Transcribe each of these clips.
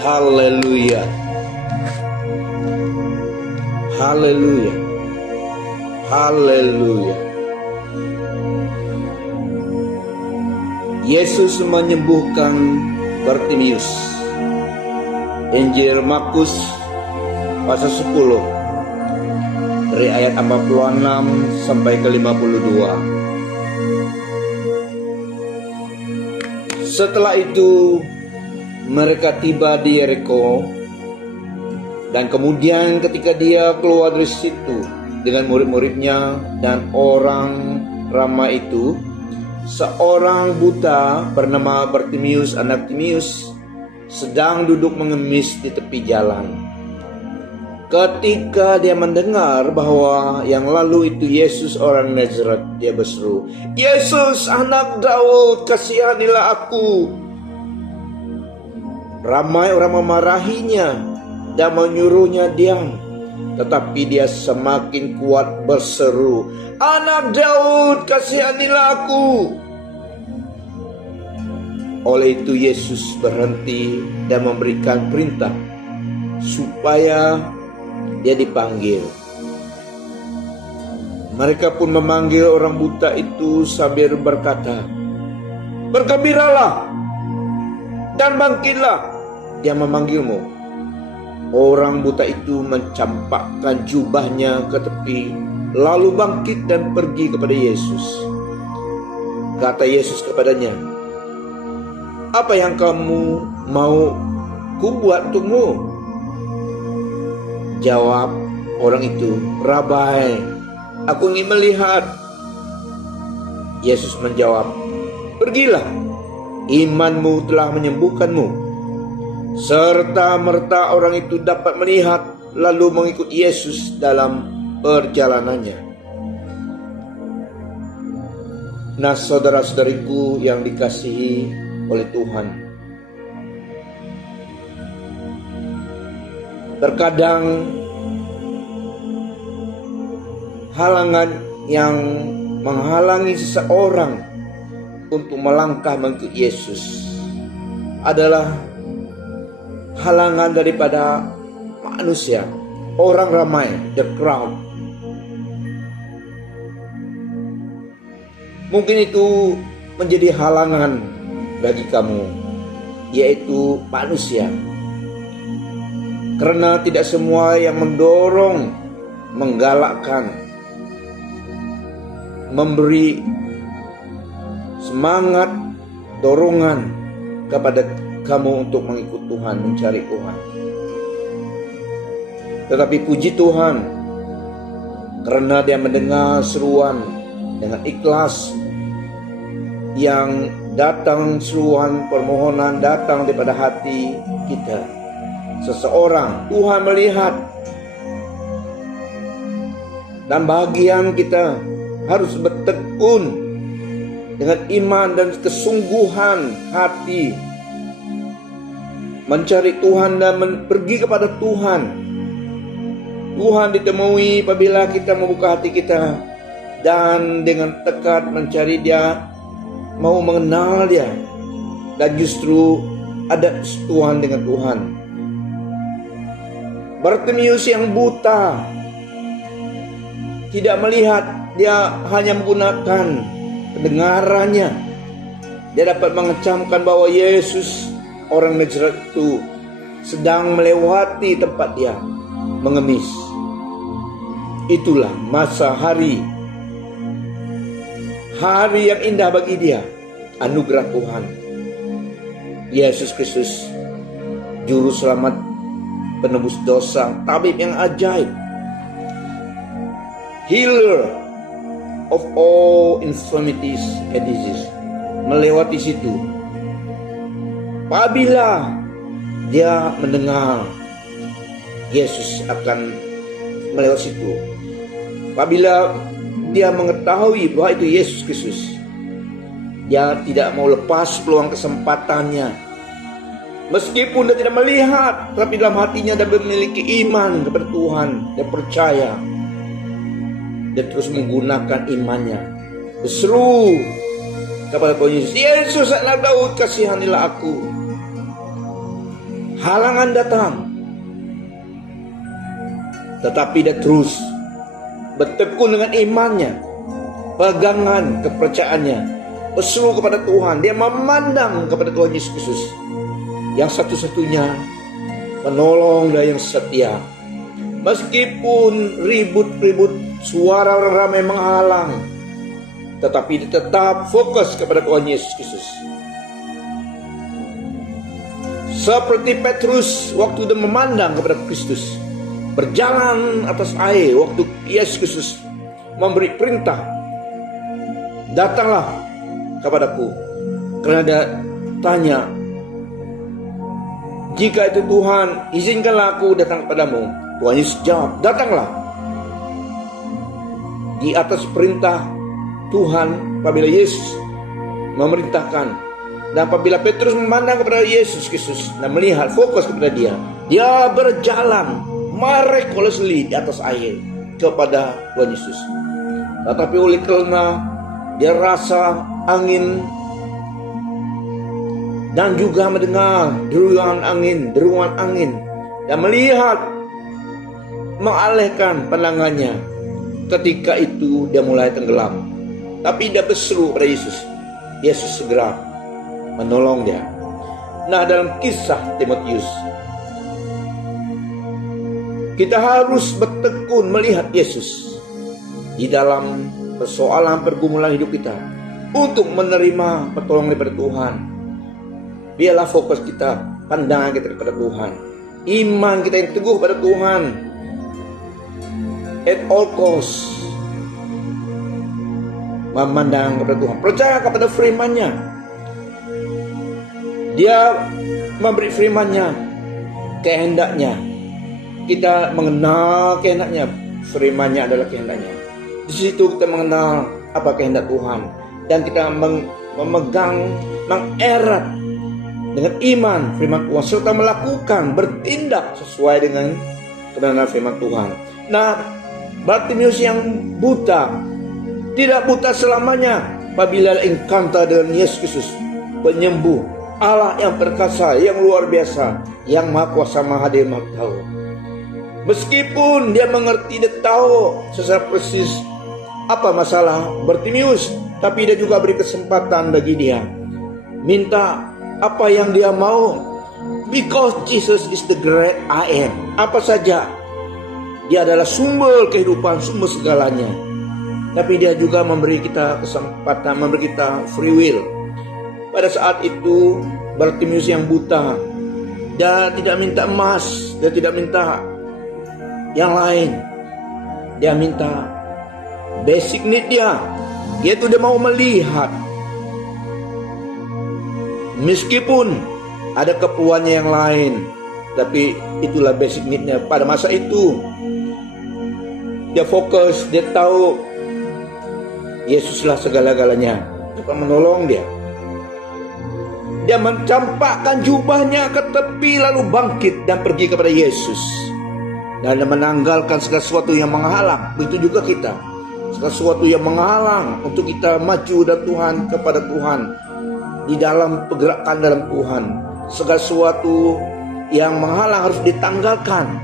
Haleluya. Haleluya. Haleluya. Yesus menyembuhkan Bartimius. Injil Markus pasal 10 dari ayat 46 sampai ke 52. Setelah itu mereka tiba di Yeriko, dan kemudian ketika dia keluar dari situ dengan murid-muridnya dan orang ramai itu, seorang buta bernama Bartimius anak Timius sedang duduk mengemis di tepi jalan. Ketika dia mendengar bahwa yang lalu itu Yesus orang Nazaret, dia berseru, "Yesus anak Daud, kasihanilah aku." Ramai orang memarahinya dan menyuruhnya diam, tetapi dia semakin kuat berseru, "Anak Daud, kasihanilah aku." Oleh itu Yesus berhenti dan memberikan perintah supaya dia dipanggil. Mereka pun memanggil orang buta itu sambil berkata, "Bergembiralah dan bangkitlah, dia memanggilmu." Orang buta itu mencampakkan jubahnya ke tepi, lalu bangkit dan pergi kepada Yesus. Kata Yesus kepadanya, "Apa yang kamu mau kubuat untukmu?" Jawab orang itu, "Rabai, aku ingin melihat." Yesus menjawab, "Pergilah, imanmu telah menyembuhkanmu." Serta merta orang itu dapat melihat, lalu mengikut Yesus dalam perjalanannya. Nah, saudara-saudariku yang dikasihi oleh Tuhan, terkadang halangan yang menghalangi seseorang untuk melangkah mengikut Yesus adalah halangan daripada manusia, orang ramai, the crowd. Mungkin itu menjadi halangan bagi kamu, yaitu manusia. Karena tidak semua yang mendorong, menggalakkan, memberi semangat, dorongan kepada kamu untuk mengikut Tuhan, mencari Tuhan. Tetapi puji Tuhan, karena dia mendengar seruan dengan ikhlas yang datang, seruan permohonan datang daripada hati kita. Seseorang Tuhan melihat, dan bagian kita harus bertekun dengan iman dan kesungguhan hati mencari Tuhan dan pergi kepada Tuhan. Tuhan ditemui apabila kita membuka hati kita dan dengan tekad mencari Dia, mau mengenal Dia, dan justru ada Tuhan dengan Tuhan. Bartimius yang buta tidak melihat, dia hanya menggunakan pendengarannya. Dia dapat mengecamkan bahwa Yesus orang Nazaret itu sedang melewati tempat dia mengemis. Itulah masa hari yang indah bagi dia, anugerah Tuhan. Yesus Kristus, Juru Selamat, penebus dosa, tabib yang ajaib, healer of all infirmities and disease, melewati situ. Apabila dia mendengar Yesus akan melewati situ, apabila dia mengetahui bahwa itu Yesus Kristus, dia tidak mau lepas peluang kesempatannya. Meskipun dia tidak melihat, tapi dalam hatinya dia memiliki iman kepada Tuhan. Dia percaya. Dia terus menggunakan imannya, berseru kepada Tuhan Yesus, "Yesus anak Daud, kasihanilah aku." halangan datang, tetapi dia terus bertekun dengan imannya, pegangan kepercayaannya, berseru kepada Tuhan. Dia memandang kepada Tuhan Yesus Kristus yang satu-satunya penolong dan yang setia. Meskipun ribut-ribut suara orang ramai menghalang, tetapi dia tetap fokus kepada Tuhan Yesus Kristus. Seperti Petrus waktu dia memandang kepada Kristus, berjalan atas air waktu Yesus Kristus memberi perintah, datanglah kepadaku. Karena dia tanya, jika itu Tuhan, izinkanlah aku datang kepadamu. Tuhan Yesus jawab, datanglah. Di atas perintah Tuhan, apabila Yesus memerintahkan, dan apabila Petrus memandang kepada Yesus Kristus dan melihat fokus kepada dia, dia berjalan miraculously di atas air kepada Tuhan Yesus. Tetapi oleh karena dia rasa angin dan juga mendengar deruan angin dan melihat, mengalihkan pandangannya, ketika itu dia mulai tenggelam. Tapi dia berseru pada Yesus. Yesus segera menolong dia. Nah, dalam kisah Timotius, kita harus bertekun melihat Yesus di dalam persoalan pergumulan hidup kita untuk menerima pertolongan daripada Tuhan. Biarlah fokus kita, pandangan kita kepada Tuhan, iman kita yang teguh pada Tuhan at all cost. Memandang kepada Tuhan, percaya kepada firman-Nya. Dia memberi firman-Nya, kehendaknya. Kita mengenal kehendaknya, firman-Nya adalah kehendaknya. Di situ kita mengenal apa kehendak Tuhan, dan kita memegang, mengerat dengan iman firman Tuhan, serta melakukan, bertindak sesuai dengan kebenaran firman Tuhan. Nah, Bartimeus yang buta tidak buta selamanya apabila encounter dengan Yesus Kristus, penyembuh, Allah yang perkasa, yang luar biasa, yang maha kuasa, maha hadir, maha tahu. Meskipun dia mengerti, dia tahu secara persis apa masalah Bartimeus, tapi dia juga beri kesempatan bagi dia minta apa yang dia mau, because Jesus is the great I am. Apa saja, dia adalah sumber kehidupan, sumber segalanya. Tapi dia juga memberi kita kesempatan, memberi kita free will. Pada saat itu Bartimeus yang buta, dia tidak minta emas, dia tidak minta yang lain, dia minta basic need dia, yaitu dia mau melihat. Meskipun ada keperluannya yang lain, tapi itulah basic need-nya. Pada masa itu dia fokus, dia tahu Yesuslah segala-galanya, dapat menolong dia. Dia mencampakkan jubahnya ke tepi, lalu bangkit dan pergi kepada Yesus, dan menanggalkan segala sesuatu yang menghalang. Begitu juga kita, segala sesuatu yang menghalang untuk kita maju dan Tuhan, kepada Tuhan, di dalam pergerakan dalam Tuhan. Segala sesuatu yang menghalang harus ditanggalkan.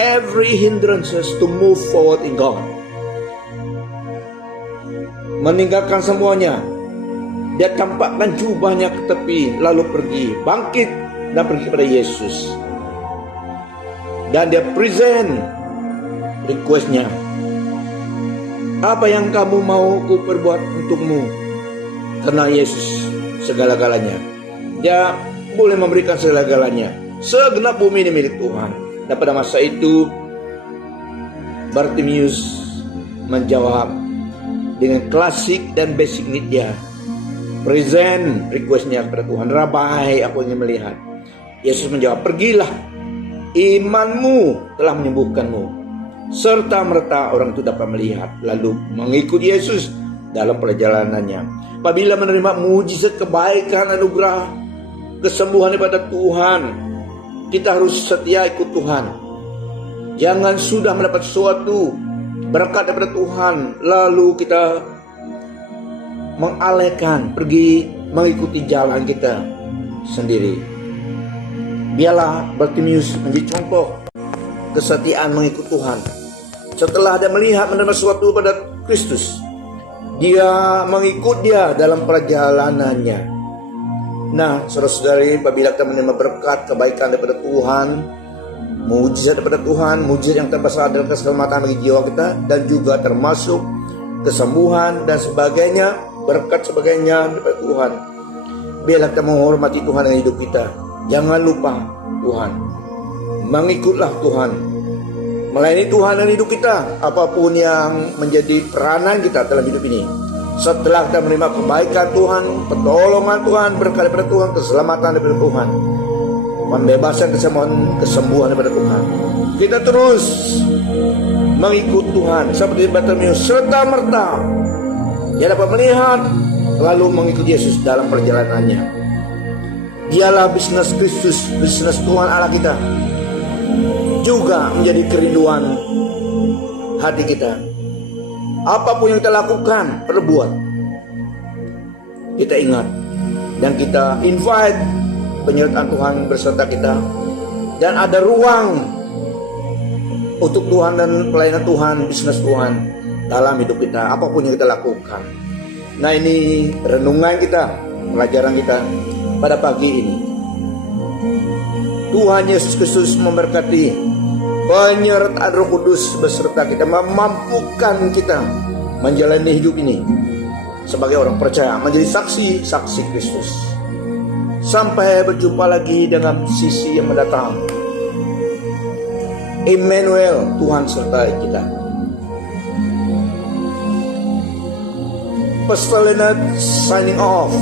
Every hindrances to move forward in God. Meninggalkan semuanya. Dia tampakkan jubahnya ke tepi, lalu pergi, bangkit dan pergi kepada Yesus. Dan dia present requestnya. Apa yang kamu mau ku perbuat untukmu? Karena Yesus segala-galanya. Dia boleh memberikan segala-galanya. Segenap bumi ini milik Tuhan. Dan pada masa itu Bartimeus menjawab dengan klasik dan basic need dia. Present requestnya kepada Tuhan. Rabai, aku ingin melihat. Yesus menjawab, pergilah, imanmu telah menyembuhkanmu. Serta merta orang itu dapat melihat, lalu mengikut Yesus dalam perjalanannya. Apabila menerima mujizat, kebaikan, anugerah, kesembuhan daripada Tuhan, kita harus setia ikut Tuhan. Jangan sudah mendapat sesuatu berkat daripada Tuhan, lalu kita mengalihkan, pergi mengikuti jalan kita sendiri. Biarlah Bartimius menjadi contoh kesetiaan mengikut Tuhan. Setelah dia melihat menerima sesuatu pada Kristus, dia mengikut dia dalam perjalanannya. Nah, saudara-saudari, apabila kita menerima berkat, kebaikan daripada Tuhan, mujizat daripada Tuhan, mujizat yang terbesar adalah keselamatan bagi jiwa kita, dan juga termasuk kesembuhan dan sebagainya, berkat sebagainya daripada Tuhan. Biarlah kita menghormati Tuhan dalam hidup kita. Jangan lupa Tuhan. Mengikutlah Tuhan. Melayani Tuhan dalam hidup kita, apapun yang menjadi peranan kita dalam hidup ini. Setelah kita menerima kebaikan Tuhan, pertolongan Tuhan, berkat daripada Tuhan, keselamatan daripada Tuhan, pembebasan, kesembuhan daripada Tuhan, kita terus mengikut Tuhan seperti Bartimius, serta merta dia dapat melihat lalu mengikut Yesus dalam perjalanannya. Dialah bisnis Kristus, bisnis Tuhan Allah kita, juga menjadi kerinduan hati kita. Apapun yang kita lakukan, perbuat, kita ingat dan kita invite penyertaan Tuhan berserta kita, dan ada ruang untuk Tuhan dan pelayanan Tuhan, bisnis Tuhan dalam hidup kita, apapun yang kita lakukan. Nah, ini renungan kita, pelajaran kita pada pagi ini. Tuhan Yesus Kristus memberkati. Penyertaan Roh Kudus beserta kita, memampukan kita menjalani hidup ini sebagai orang percaya, menjadi saksi-saksi Kristus. Sampai berjumpa lagi dengan sisi yang mendatang. Emmanuel, Tuhan sertai kita. Pastor Leonard signing off.